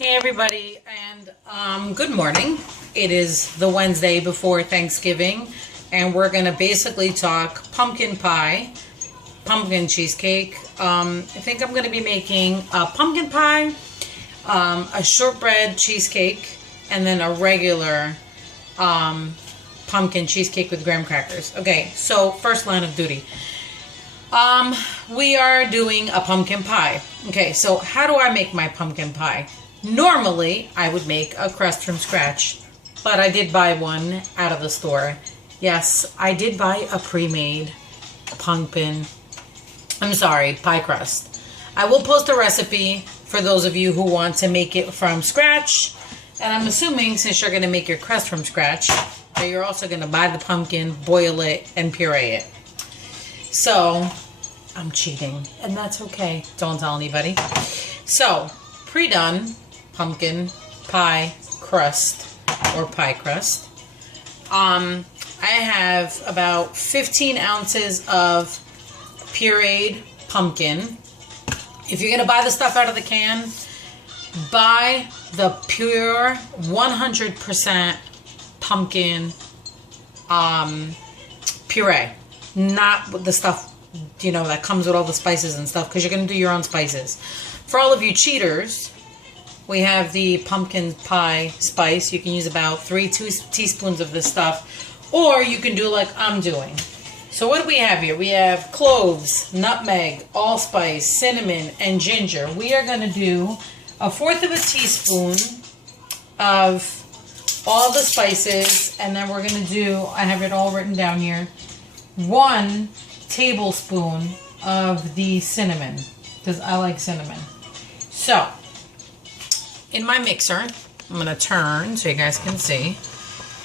Hey everybody, and good morning. It is the Wednesday before Thanksgiving, and we're going to basically talk pumpkin pie, pumpkin cheesecake. I think I'm going to be making a pumpkin pie, a shortbread cheesecake, and then a regular pumpkin cheesecake with graham crackers. Okay, so first line of duty. We are doing a pumpkin pie. Okay, so how do I make my pumpkin pie? Normally, I would make a crust from scratch, but I did buy one out of the store. Yes, I did buy a pre-made pie crust. I will post a recipe for those of you who want to make it from scratch. And I'm assuming since you're going to make your crust from scratch, that you're also going to buy the pumpkin, boil it, and puree it. So, I'm cheating, and that's okay. Don't tell anybody. So, pre-done pumpkin pie crust or pie crust. I have about 15 ounces of pureed pumpkin. If you're going to buy the stuff out of the can, buy the pure 100% pumpkin puree. Not the stuff, that comes with all the spices and stuff, because you're going to do your own spices. For all of you cheaters, we have the pumpkin pie spice. You can use about 3 teaspoons of this stuff, or you can do like I'm doing. So what do we have here? We have cloves, nutmeg, allspice, cinnamon, and ginger. We are going to do 1/4 of a teaspoon of all the spices, and then we're going to do, I have it all written down here, 1 tablespoon of the cinnamon, because I like cinnamon. So, in my mixer, I'm going to turn so you guys can see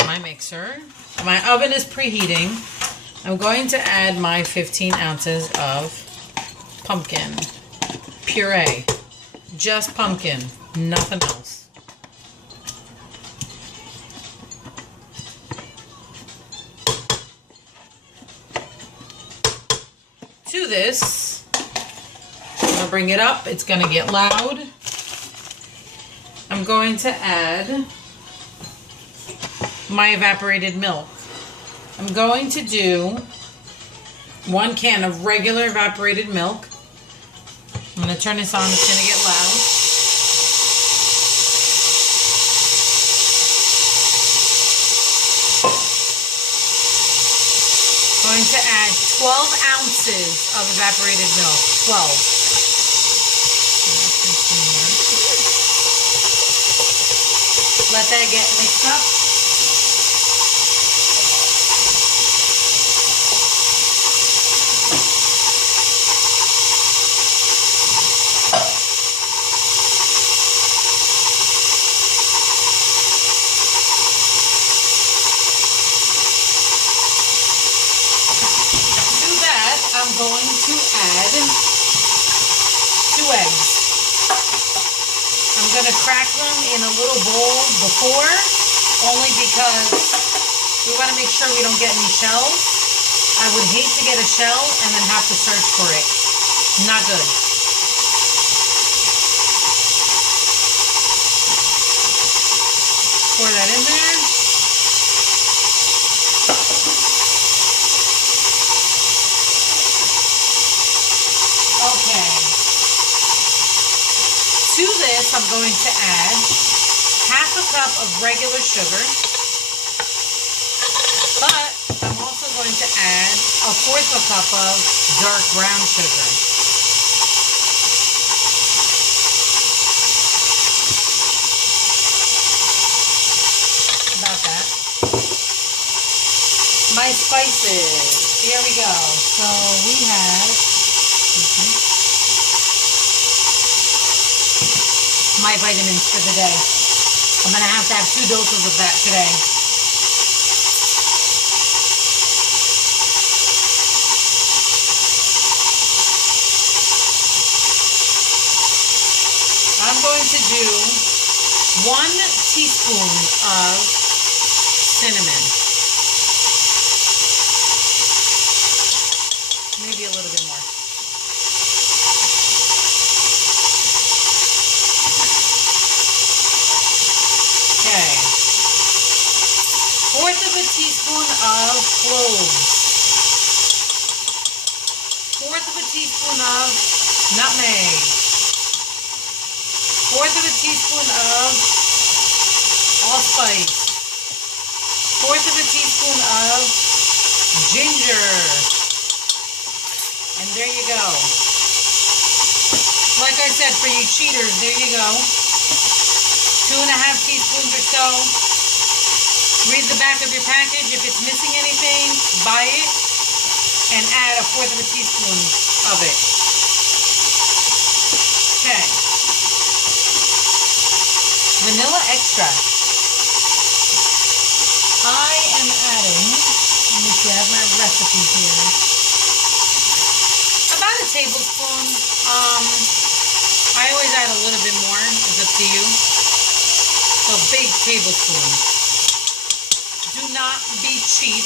my mixer. My oven is preheating. I'm going to add my 15 ounces of pumpkin puree. Just pumpkin, nothing else. To this, I'm going to bring it up. It's going to get loud. I'm going to add my evaporated milk. I'm going to do 1 can of regular evaporated milk. I'm going to turn this on. It's going to get loud. Going to add 12 ounces of evaporated milk. 12. Let that get mixed up. To that, I'm going to add 2 eggs. I'm going to crack them in a little bowl before, only because we want to make sure we don't get any shells. I would hate to get a shell and then have to search for it. Not good. Pour that in there. Okay. To this, I'm going to add 1/2 cup of regular sugar, but I'm also going to add 1/4 cup of dark brown sugar. About that. My spices. Here we go. So we have, my vitamins for the day. I'm going to have 2 doses of that today. I'm going to do 1 teaspoon of cinnamon. Maybe a little bit more. 1/4 of a teaspoon of cloves. 1/4 of a teaspoon of nutmeg. 1/4 of a teaspoon of allspice. 1/4 of a teaspoon of ginger. And there you go. Like I said, for you cheaters, there you go. 2½ teaspoons or so. Read the back of your package. If it's missing anything, buy it and add 1/4 of a teaspoon of it. Okay. Vanilla extract. I am adding, let me see, I have my recipe here. About a tablespoon. I always add a little bit more. It's up to you. So big tablespoon. Do not be cheap